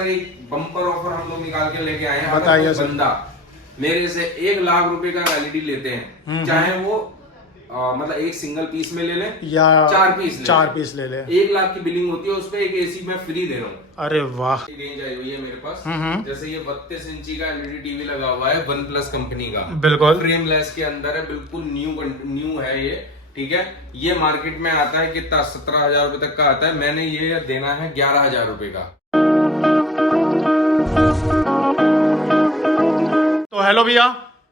Sir एक bumper offer हम लोग निकाल के लेके आए हैं। बताइए अगर सर। कोई बंदा मेरे से 1 लाख रुपए का एलईडी लेते हैं, चाहे वो मतलब एक सिंगल पीस में ले ले या 4 पीस ले 4 पीस ले ले, 1 लाख की बिलिंग होती है, उस पे एक एसी मैं फ्री दे रहा हूँ। अरे वाह। रेंज आई हुई है मेरे पास। जैसे ये 32 इंची का एलईडी टीवी लगा हुआ है वन प्लस कंपनी का, बिल्कुल फ्रेमलेस के अंदर है, बिल्कुल न्यू है ये। ठीक है, ये मार्केट में आता है कितना 17,000 रुपए तक का आता है, मैंने ये देना है 11,000 रुपए का। तो हेलो भैया।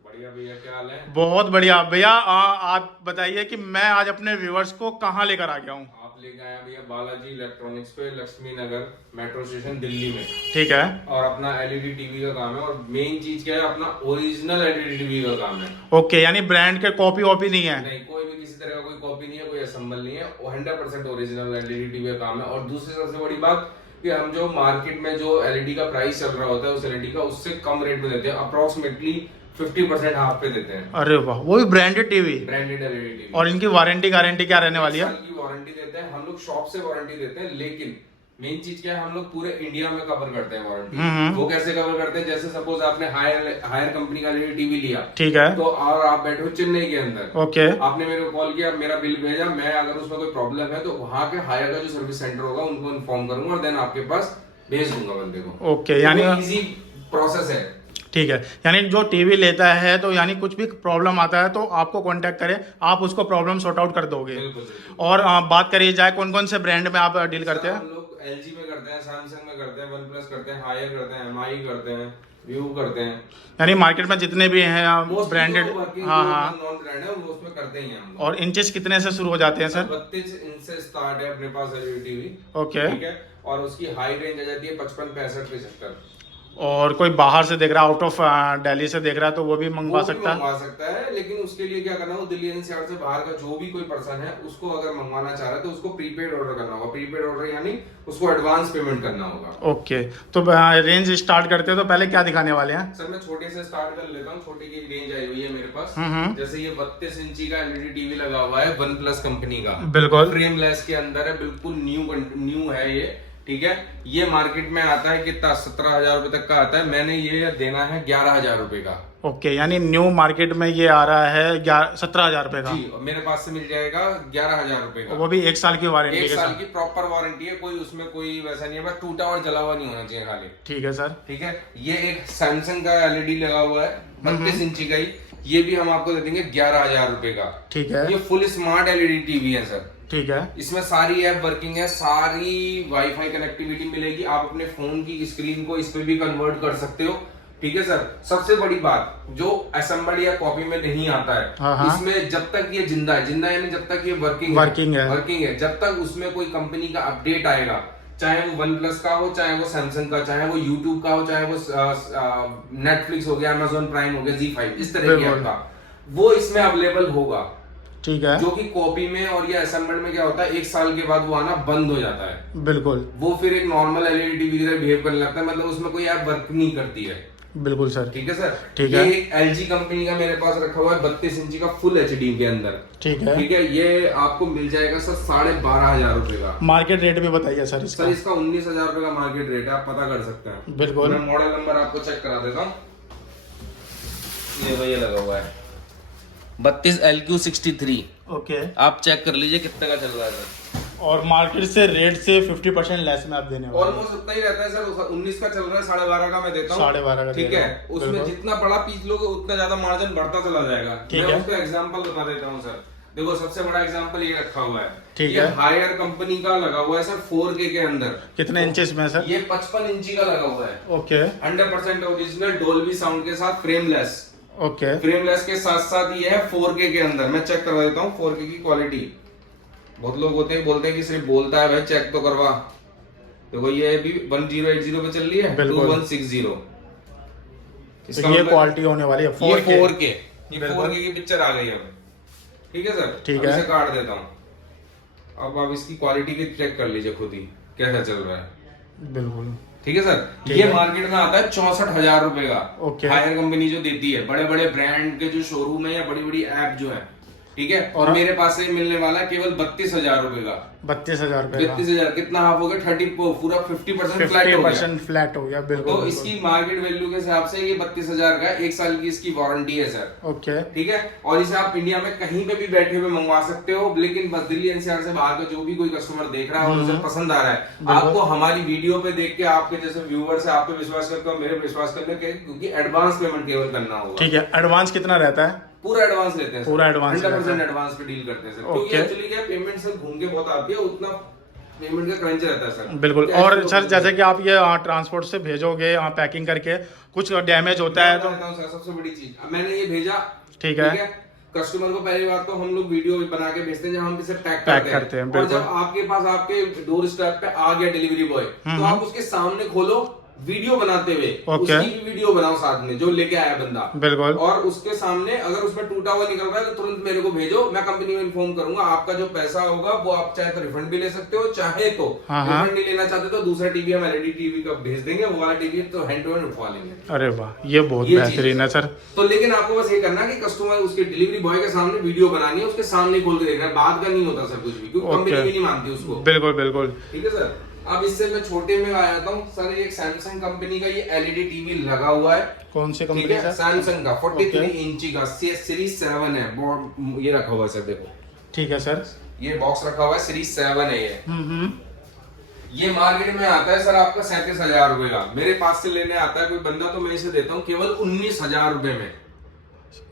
बढ़िया भैया, क्या हाल है? बहुत बढ़िया भैया। आप बताइए कि मैं आज अपने व्यूवर्स को कहाँ लेकर आ गया हूँ। आप लेके आए भैया बालाजी इलेक्ट्रॉनिक्स पे, लक्ष्मी नगर मेट्रो स्टेशन दिल्ली में। ठीक है। और अपना एलईडी टीवी का काम है, और मेन चीज क्या है, अपना ओरिजिनल एलईडी टीवी का काम है। ओके, यानी ब्रांड के कॉपी वॉपी नहीं है? नहीं, कोई भी किसी तरह का कोई कॉपी नहीं है, कोई असेंबल नहीं है, 100% ओरिजिनल एलईडी टीवी का काम है। और दूसरी सबसे बड़ी बात कि हम जो मार्केट में जो एलईडी का प्राइस चल रहा होता है उस एलईडी का, उससे कम रेट में देते हैं, अप्रोक्सीमेटली 50% हाफ पे देते हैं। अरे वाह, वो भी branded TV? Branded LED TV. और इनकी वारंटी गारंटी क्या रहने वाली है? 1 साल की वारंटी देते हैं हम लोग, शॉप से वारंटी देते हैं। लेकिन मेन चीज क्या है, हम लोग पूरे इंडिया में कवर करते हैं वारंटी। वो कैसे कवर करते हैं, जैसे सपोज आपने हायर कंपनी का एलईडी टीवी लिया, ठीक है, तो और आप बैठे हो चेन्नई के अंदर, ओके, आपने मेरे को कॉल किया, मेरा बिल भेजा, मैं अगर उसमें कोई प्रॉब्लम है तो वहां के हायर का जो सर्विस सेंटर होगा उनको इन्फॉर्म करूंगा और देन आपके पास भेज दूंगा बंदे को। ओके, यानी इजी प्रोसेस है। ठीक है, यानी जो टीवी लेता है तो यानी कुछ भी प्रॉब्लम आता है तो आपको कांटेक्ट करे, आप उसको प्रॉब्लम सॉर्ट आउट कर दोगे। बिल्कुल। और बात करिए जाए कौन कौन से ब्रांड में आप डील करते हैं? हम लोग एलजी में करते हैं, सैमसंग में करते हैं, वन प्लस करते हैं, हायर करते हैं, एमआई करते हैं, व्यू करते हैं। यानी मार्केट में जितने भी हैं ब्रांडेड, हाँ हाँ, नॉन ब्रांड है वो उसमें करते ही हैं हम लोग। और इंचेस कितने से शुरू हो जाते हैं सर? 32 इंच से स्टार्ट है अपने पास एलईडी टीवी। ओके, ठीक है, और उसकी हाई रेंज आ जाती है 55, 65, 75। और कोई बाहर से देख रहा है, आउट ऑफ दिल्ली से देख रहा है, तो वो भी मंगवा सकता है? मंगवा सकता है, लेकिन उसके लिए क्या करना होगा, दिल्ली एनसीआर से बाहर का जो भी कोई पर्सन है उसको अगर मंगवाना चाह रहा है तो उसको प्रीपेड ऑर्डर करना होगा। प्रीपेड ऑर्डर यानी उसको एडवांस पेमेंट करना होगा। ओके, तो रेंज स्टार्ट करते हैं तो पहले क्या दिखाने वाले हैं? सर मैं छोटे से स्टार्ट कर लेता हूँ। छोटे की रेंज आई हुई है मेरे पास। जैसे ये 32 इंची का एलईडी टीवी लगा हुआ है वन प्लस कंपनी का, बिल्कुल फ्रेमलेस के अंदर है, बिल्कुल न्यू है ये। ठीक है, ये मार्केट में आता है कितना 17,000 रुपए तक का आता है, मैंने ये देना है 11,000 रुपए का। ओके, यानी न्यू मार्केट में ये आ रहा है 17,000 रुपए का जी, और मेरे पास से मिल जाएगा 11,000 रुपए का। वो भी 1 साल की वारंटी? 1 साल की प्रॉपर वारंटी है, कोई उसमें कोई वैसा नहीं है, बस टूटा और जला हुआ नहीं होना चाहिए खाली। ठीक है सर। ठीक है, ये एक सैमसंग का एलईडी लगा हुआ है 32 इंची का ही, ये भी हम आपको दे देंगे 11,000 रुपए का। ठीक है, ये फुल स्मार्ट एलईडी टीवी है सर। ठीक है, इसमें सारी ऐप वर्किंग है, सारी वाईफाई कनेक्टिविटी मिलेगी, आप अपने फोन की स्क्रीन को इस पे भी कन्वर्ट कर सकते हो। ठीक है सर, सबसे बड़ी बात जो असेंबल या कॉपी में नहीं आता है, हाँ। इसमें जब तक ये जिंदा है यानी जब तक ये वर्किंग है, जब तक उसमें कोई कंपनी का अपडेट आएगा, चाहे वो वन प्लस का हो, चाहे वो सैमसंग का, चाहे वो यूट्यूब का हो, चाहे वो नेटफ्लिक्स हो गया, अमेजोन प्राइम हो गया, Z5, इस तरह की ऐप का, वो इसमें अवेलेबल होगा। ठीक है, जो कि कॉपी में और ये असेंबल में क्या होता है, 1 साल के बाद वो आना बंद हो जाता है। बिल्कुल, वो फिर एक नॉर्मल एलईडी टीवी की तरह बिहेव करने लगता है, मतलब उसमें कोई ऐप वर्क नहीं करती है। बिल्कुल सर। ठीक है सर। ठीक है, ये एक एलजी कंपनी का मेरे पास रखा हुआ है 32 इंची का फुल एचडी के अंदर। ठीक है, ठीक है, ये आपको मिल जाएगा सर 12,500 रुपए का। मार्केट रेट भी बताइए सर इसका। सर इसका 19,000 रुपए का मार्केट रेट है, आप पता कर सकते हैं। बिल्कुल, मैं मॉडल नंबर आपको चेक करा देता हूँ। ये भैया लगा हुआ है 32LQ63। ओके, आप चेक कर लीजिए कितने का चल रहा है सर। और मार्केट से रेट से 50% लेस में आप देने वाले? ऑलमोस्ट उतना ही रहता है सर, 19 का चल रहा है, 12.5 का मैं देता हूँ। 12.5 का। ठीक है, उसमें जितना बड़ा पीस लोगे उतना ज्यादा मार्जिन बढ़ता चला जाएगा। मैं उसका एग्जांपल बता देता हूँ सर। देखो सबसे बड़ा एग्जांपल ये रखा हुआ है, ठीक ये है, हायर कंपनी का लगा हुआ है सर 4K के अंदर। कितने इंचेस में सर? ये 55 इंची का लगा हुआ है। ओके, 100% ओरिजिनल डोल्बी साउंड के साथ, फ्रेमलेस। ओके, फ्रेमलेस के साथ साथ ये है 4K के अंदर। मैं चेक करवा देता हूँ 4K की क्वालिटी। बहुत लोग होते हैं बोलते हैं कि सिर्फ बोलता है, भाई चेक तो करवा। देखो ये भी 1080 पे चल रही है, 2160। तो ये क्वालिटी होने वाली है 4K। ये 4K की पिक्चर आ गई है। ठीक है सर, ठीक है, इसे काट देता हूँ। अब आप इसकी क्वालिटी की चेक कर लीजिए खुद ही कैसा चल रहा है। बिल्कुल, ठीक है सर। ये मार्केट में आता है 64,000 रुपए का। ओके, हायर कंपनी जो देती है, बड़े बड़े ब्रांड के जो शोरूम है या बड़ी बड़ी ऐप जो है, ठीक है। और मेरे पास से मिलने वाला है केवल 32,000 रुपए का। 32,000 रुपए का। 32,000 कितना हाफ हो गया? 30 पूरा 50% फ्लैट हो गया। बिल्कुल। तो इसकी मार्केट वैल्यू के हिसाब से ये 32,000 का 1 साल की इसकी वारंटी है सर। ओके, ठीक है। और इसे आप इंडिया में कहीं पे भी बैठे हुए मंगवा सकते हो, लेकिन बस दिल्ली एनसीआर से बाहर का जो भी कोई कस्टमर देख रहा है और उसे पसंद आ रहा है, आपको हमारी वीडियो पे देख के आपके जैसे व्यूअर्स है, आप पे विश्वास करते हो, मेरे विश्वास करने के, क्योंकि एडवांस पेमेंट केवल करना होगा। ठीक है। एडवांस कितना रहता है? पूरा एडवांस लेते हैं, पूरा एडवांस 100% एडवांस पे डील करते हैं सर। क्योंकि एक्चुअली क्या पेमेंट से घूम के बहुत आती है, उतना पेमेंट का क्रंच रहता है सर। बिल्कुल। और सर जैसे कि आप ये ट्रांसपोर्ट से भेजोगे, पैकिंग करके कुछ डैमेज होता है तो? सबसे बड़ी चीज, मैंने ये भेजा, ठीक है, कस्टमर को पहली बात तो हम लोग वीडियो बना के भेजते हैं जब हम इसे पैक करते हैं। और जब आपके पास आपके डोर स्टेप पे आ गया डिलीवरी बॉय, तो आप उसके सामने खोलो, वीडियो बनाते हुए उसकी भी वीडियो बनाओ साथ में, जो लेके आया बंदा। बिल्कुल। और उसके सामने अगर उसमें टूटा हुआ निकल रहा है तो तुरंत मेरे को भेजो, मैं कंपनी में इन्फॉर्म करूंगा। आपका जो पैसा होगा वो आप चाहे तो रिफंड भी ले सकते हो, चाहे तो रिफंड नहीं लेना चाहते तो दूसरा टीवी हम एलईडी टीवी का भेज देंगे, वो वाला टीवी तो हैंड टू हैंड उठवा लेंगे। अरे वाह, ये बहुत बेहतरीन है सर। तो लेकिन आपको बस ये करना है कि कस्टमर उसके डिलीवरी बॉय के सामने वीडियो बनानी है, उसके सामने खोल के देखना है, बाद का नहीं होता सर कुछ भी, क्योंकि कंपनी भी नहीं मानती उसको। बिल्कुल बिल्कुल। ठीक है सर। अब इससे मैं छोटे में आ जाता हूँ सर। एक सैमसंग कंपनी का ये एलईडी टीवी लगा हुआ है। कौन सी कंपनी का? सैमसंग का 43 इंची का सीरीज 7 है। ये रखा हुआ है सर, देखो। ठीक है सर। ये बॉक्स रखा हुआ है, सीरीज 7 है ये। ये मार्केट में आता है सर आपका 37,000 रुपए का। मेरे पास से लेने आता है कोई बंदा तो मैं इसे देता हूँ केवल 19,000 रुपए में।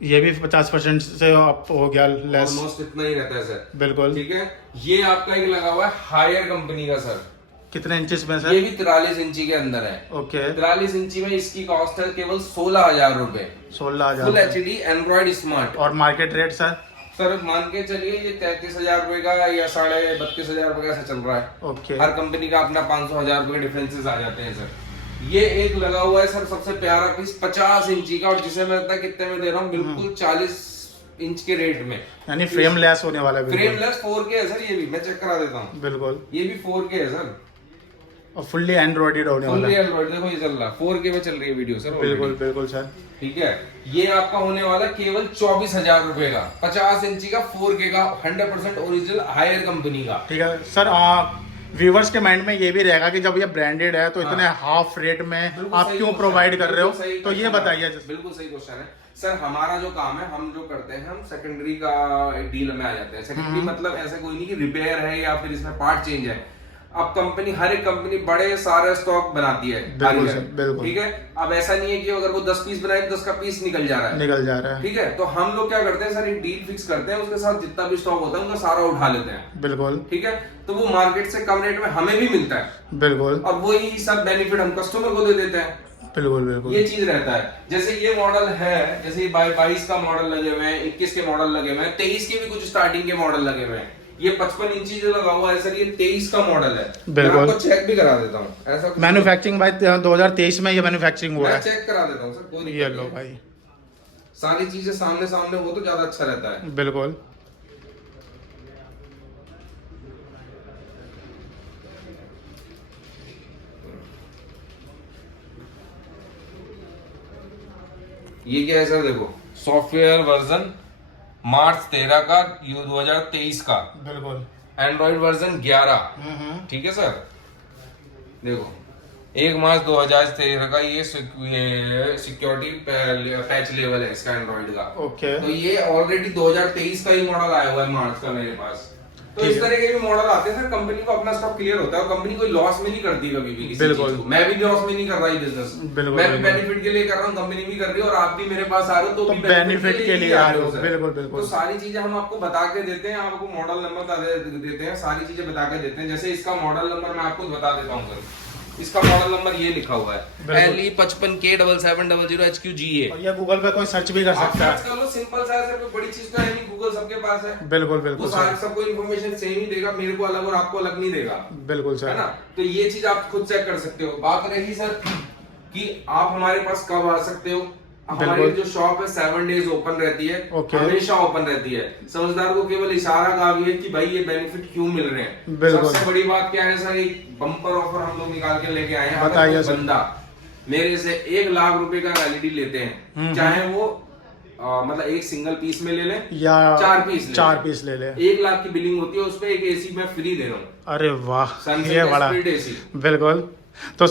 ये भी 50% से अप हो गया, लेस। ऑलमोस्ट इतना ही रहता है सर। बिल्कुल। ठीक है। ये आपका एक लगा हुआ है हायर कंपनी का सर। कितने इंचेस में सर? ये भी 43 इंची के अंदर है। ओके। 43 इंची में इसकी कॉस्ट है केवल 16,000 रुपए। 16,000 फुल एचडी एंड्रॉइड स्मार्ट। और मार्केट रेट सर? सर मान के चलिए ये 33,000 रुपए का या 32,500 रुपए का ऐसा चल रहा है। ओके। हर कंपनी का अपना 500,000 रुपए के डिफरेंसेस आ जाते हैं सर। ये एक लगा हुआ है सर सबसे प्यारा पीस 50 इंची का, और जिसे मैं लगता है कितने में दे रहा हूँ, बिल्कुल 40 इंच के रेट में, यानी फ्रेम लेस होने वाला है। फ्रेम लेस 4K है सर। ये भी मैं चेक करा देता हूँ। बिल्कुल। ये भी 4K है सर, और फुल्ली एंड्रॉइडेड होने वाला है। Fully Android. देखो ये चल रहा है 4K में चल रही है वीडियो सर। बिल्कुल बिल्कुल सर। ठीक है। ये आपका होने वाला केवल 24,000 रुपए का, 50 इंची का 4K का 100% ओरिजिनल हायर कंपनी का। ठीक है सर। व्यूवर्स के माइंड में ये भी रहेगा कि जब ये ब्रांडेड है तो इतने हाफ रेट में आप क्यों प्रोवाइड कर रहे हो, तो ये बताइए। बिल्कुल सही क्वेश्चन है सर। हमारा जो काम है, हम जो करते हैं, हम सेकेंडरी का डील में आ जाते हैं। सेकेंडरी मतलब ऐसा कोई नहीं कि रिपेयर है या फिर इसमें पार्ट चेंज है। अब कंपनी, हर एक कंपनी बड़े सारे स्टॉक बनाती है। बिल्कुल। ठीक है। अब ऐसा नहीं है कि अगर वो 10 पीस बनाए 10 का पीस निकल जा रहा है। ठीक है। तो हम लोग क्या करते हैं सर, एक डील फिक्स करते हैं, उसके साथ जितना भी स्टॉक होता है उनका सारा उठा लेते हैं। बिल्कुल। ठीक है। तो वो मार्केट से कम रेट में हमें भी मिलता है। बिल्कुल। और वही सब बेनिफिट हम कस्टमर को दे देते हैं। बिल्कुल बिल्कुल। ये चीज रहता है। जैसे ये मॉडल है, जैसे 22 का मॉडल लगे हुए हैं, 21 के मॉडल लगे हुए हैं, 23 के भी कुछ स्टार्टिंग के मॉडल लगे हुए हैं। ये 55 इंची जो लगा हुआ है सर, ये 23 का मॉडल है। बिल्कुल। मैं आपको चेक भी करा देता हूँ। ऐसा मैन्युफैक्चरिंग भाई 2023 में ये मैन्युफैक्चरिंग हुआ है। चेक करा देता हूँ सर, कोई दिक्कत ये नहीं। लो भाई, सारी चीजें सामने सामने हो तो ज्यादा अच्छा रहता है। बिल्कुल। ये क्या है सर, देखो सॉफ्टवेयर वर्जन मार्च 13 का 2023 का। बिल्कुल। Android version 11। ठीक है सर। देखो 1 मार्च 2013 का ये सिक्योरिटी पैच लेवल है इसका एंड्रॉइड का। ओके। तो ये ऑलरेडी 2023 का ही मॉडल आया हुआ है मार्च का मेरे पास। तो इस तरह के भी मॉडल आते हैं सर। कंपनी को अपना स्टॉक क्लियर होता है और कंपनी कोई लॉस में नहीं करती कभी भी किसी चीज को। मैं भी लॉस में नहीं कर रहा ये बिजनेस। मैं भी बेनिफिट के लिए कर रहा हूँ, कंपनी भी कर रही है, और आप भी मेरे पास आ रहे हो तो भी बेनिफिट के लिए आ रहे हो। बिल्कुल बिल्कुल। तो सारी चीजें हम आपको बता के देते हैं, आपको मॉडल नंबर देते हैं, सारी चीजें बता के देते हैं। जैसे इसका मॉडल नंबर मैं आपको बता देता हूँ सर। इसका मॉडल नंबर ये लिखा हुआ है LE55K7700HQGA। और ये गूगल पे कोई सर्च भी कर सकता है। सर्च कर लो, सिंपल सा है सर, कोई बड़ी चीज तो है नहीं, गूगल सबके पास है। बिल्कुल बिल्कुल। वो सबको इन्फॉर्मेशन सेम ही देगा, मेरे को अलग और आपको अलग नहीं देगा। बिल्कुल सर। है ना। तो ये चीज आप खुद चेक कर सकते हो। बात रही सर कि आप हमारे पास कब आ सकते हो। हमारी जो शॉप है 7 डेज ओपन रहती है। हमेशा ओपन रहती है। समझदार को केवल इशारा काफी है कि भाई ये बेनिफिट क्यों मिल रहे हैं। सबसे बड़ी बात क्या है सर, एक बम्पर ऑफर हम लोग निकाल के लेके आए हैं। बताइए सर। बंदा मेरे से 1 लाख रुपए का एलईडी लेते हैं, चाहे वो मतलब एक सिंगल पीस में ले लें या 4 पीस 4 पीस ले ले। 1 लाख की बिलिंग होती है, उस पे एक एसी मैं फ्री दे रहा हूँ। अरे वाह, सैमसंग ये का बड़ा, स्प्लिट एसी। बिल्कुल। तो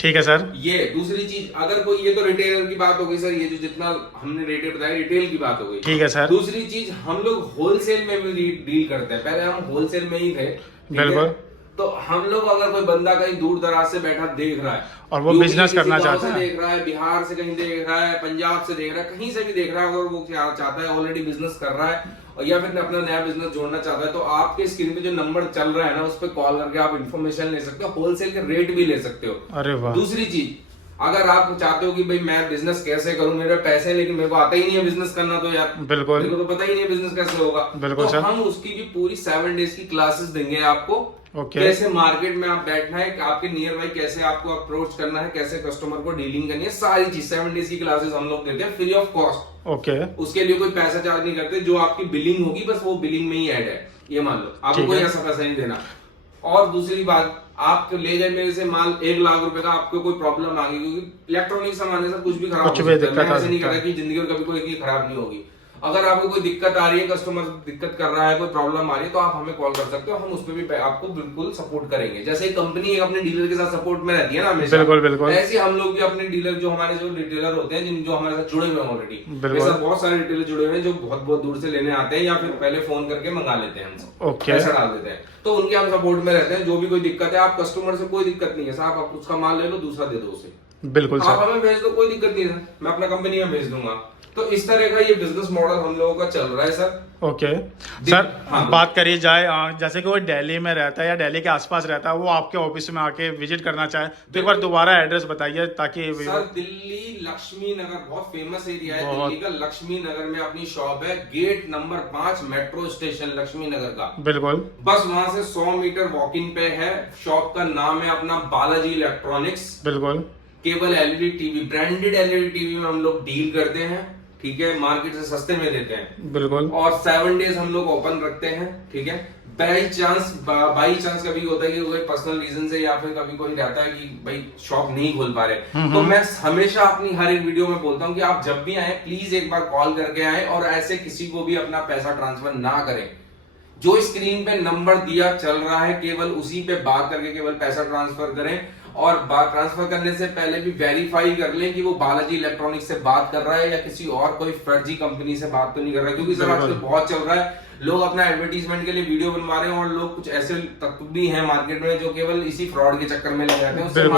ठीक है सर। ये दूसरी चीज, अगर कोई, ये तो रिटेलर की बात हो गई सर, ये जो जितना हमने रेट बताया रिटेल की बात हो गई। ठीक है सर। दूसरी चीज, हम लोग होलसेल में भी डील करते हैं। पहले हम होलसेल में ही थे, बिल्कुल। तो हम लोग अगर कोई बंदा कहीं दूर दराज से बैठा देख रहा है और वो बिजनेस करना चाहता है, देख रहा है, बिहार से कहीं देख रहा है, पंजाब से देख रहा है, कहीं से भी देख रहा है, अगर वो क्या चाहता है, ऑलरेडी बिजनेस कर रहा है और या फिर अपना नया बिजनेस जोड़ना चाहता है, तो आपके स्क्रीन पे जो नंबर चल रहा है ना, उस पर कॉल करके आप इन्फॉर्मेशन ले सकते हो, होलसेल के रेट भी ले सकते हो। अरे वाह। दूसरी चीज, अगर आप चाहते हो कि भाई मैं बिजनेस कैसे करूं, मेरे पैसे हैं लेकिन मेरे को आता ही नहीं है बिजनेस करना, तो यार बिल्कुल, मेरे को तो पता ही नहीं है बिजनेस कैसे होगा, बिल्कुल तो सर। हम उसकी भी पूरी 7 डेज की क्लासेस देंगे आपको। ओके। कैसे मार्केट में आप बैठना है, आपके नियर बाई कैसे आपको अप्रोच करना है, कैसे कस्टमर को डीलिंग करनी है, सारी चीज 7 डेज की क्लासेस हम लोग देते हैं फ्री ऑफ कॉस्ट। ओके। उसके लिए कोई पैसा चार्ज नहीं करते, जो आपकी बिलिंग होगी बस वो बिलिंग में ही ऐड है, ये मान लो, आपको कोई ऐसा पैसा नहीं देना। और दूसरी बात, आप ले गए मेरे से माल 1 लाख रुपए का, आपको कोई प्रॉब्लम आ गई, क्योंकि इलेक्ट्रॉनिक सामान है सर, कुछ भी खराब हो सकता है, मैं ऐसे नहीं कहता कि जिंदगी में कभी कोई की खराब नहीं होगी। अगर आपको कोई दिक्कत आ रही है, कस्टमर दिक्कत कर रहा है, कोई प्रॉब्लम आ रही है, तो आप हमें कॉल कर सकते हो, हम उस पर भी आपको बिल्कुल सपोर्ट करेंगे। जैसे कंपनी अपने डीलर के साथ सपोर्ट में रहती है ना हमेशा, बिल्कुल बिल्कुल, ऐसे हम लोग भी अपने डीलर, जो हमारे जो रिटेलर होते हैं, जो हमारे साथ जुड़े हुए हैं ऑलरेडी, बिल्कुल, बहुत सारे रिटेलर जुड़े हुए हैं जो बहुत बहुत दूर से लेने आते हैं या फिर पहले फोन करके मंगा लेते हैं हमसे, ओके, पैसा डाल देते हैं, तो उनके हम सपोर्ट में रहते हैं। जो भी कोई दिक्कत है, आप कस्टमर से कोई दिक्कत नहीं है साहब, आप उसका माल ले लो, दूसरा दे दो उसे, बिल्कुल आप सर, हमें भेज दो, कोई दिक्कत नहीं है, मैं अपना कंपनी में भेज दूंगा। तो इस तरह का ये बिजनेस मॉडल हम लोगों का चल रहा है सर। Okay sir. हाँ, बात करी जाए, जैसे कि कोई दिल्ली में रहता है या दिल्ली के आसपास रहता है, वो आपके ऑफिस में आके विजिट करना चाहे, तो एक बार दोबारा एड्रेस बताइए ताकि। सर दिल्ली लक्ष्मी नगर बहुत फेमस एरिया है, दिल्ली का लक्ष्मी नगर में अपनी शॉप है, gate number 5 metro station Laxmi Nagar का, बिल्कुल, बस वहां से 100 मीटर वॉकिंग पे है। शॉप का नाम है अपना बालाजी इलेक्ट्रॉनिक्स। बिल्कुल, केवल LED TV, branded LED TV में हम लोग डील करते हैं, ठीक है, मार्केट से सस्ते में देते हैं, बिल्कुल। और 7 डेज हम लोग ओपन रखते हैं, ठीक है। बाई चांस कभी होता है कि कोई पर्सनल रीजन से या फिर कभी कोई रहता है कि भाई शॉप नहीं खोल पा रहे, तो मैं हमेशा अपनी हर एक वीडियो में बोलता हूं कि आप जब भी आए प्लीज एक बार कॉल करके आए, और ऐसे किसी को भी अपना पैसा ट्रांसफर ना करें। जो स्क्रीन पे नंबर दिया चल रहा है, केवल उसी पे बात करके केवल पैसा ट्रांसफर करें, और बात ट्रांसफर करने से पहले भी वेरीफाई कर लें कि वो बालाजी इलेक्ट्रॉनिक्स से बात कर रहा है या किसी और कोई फर्जी कंपनी से बात तो नहीं कर रहा है, क्योंकि सर आजकल बहुत चल रहा है, लोग अपना एडवर्टीजमेंट के लिए वीडियो बनवा रहे हैं, और लोग कुछ ऐसे तत्व भी हैं मार्केट में जो केवल इसी फ्रॉड के चक्कर में लग जाते हैं, उससे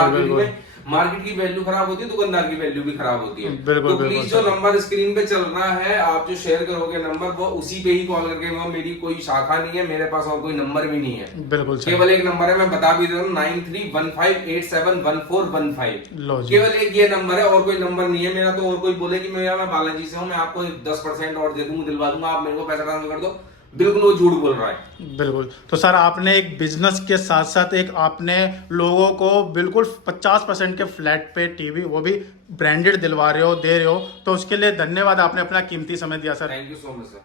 मार्केट की वैल्यू खराब होती है, दुकानदार की वैल्यू भी खराब होती है। तो प्लीज जो नंबर स्क्रीन पे चल रहा है, आप जो शेयर करोगे नंबर, वो उसी पे ही कॉल करके, वो मेरी कोई शाखा नहीं है, मेरे पास और कोई नंबर भी नहीं है, बिल्कुल, केवल एक नंबर है, मैं बता भी दे रहा हूँ, 9315871415, केवल एक ये नंबर है, और कोई नंबर नहीं है मेरा। तो और कोई बोले कि मैं बालाजी से हूँ, मैं आपको 10% और दे दूंगा, दिलवा दूंगा, आप मेरे को पैसा ट्रांसफर कर दो, बिल्कुल वो झूठ बोल रहा है। बिल्कुल। तो सर आपने एक बिजनेस के साथ साथ एक आपने लोगों को बिल्कुल 50% के फ्लैट पे टीवी, वो भी ब्रांडेड दिलवा रहे हो, दे रहे हो, तो उसके लिए धन्यवाद, आपने अपना कीमती समय दिया sir. Thank you so much sir.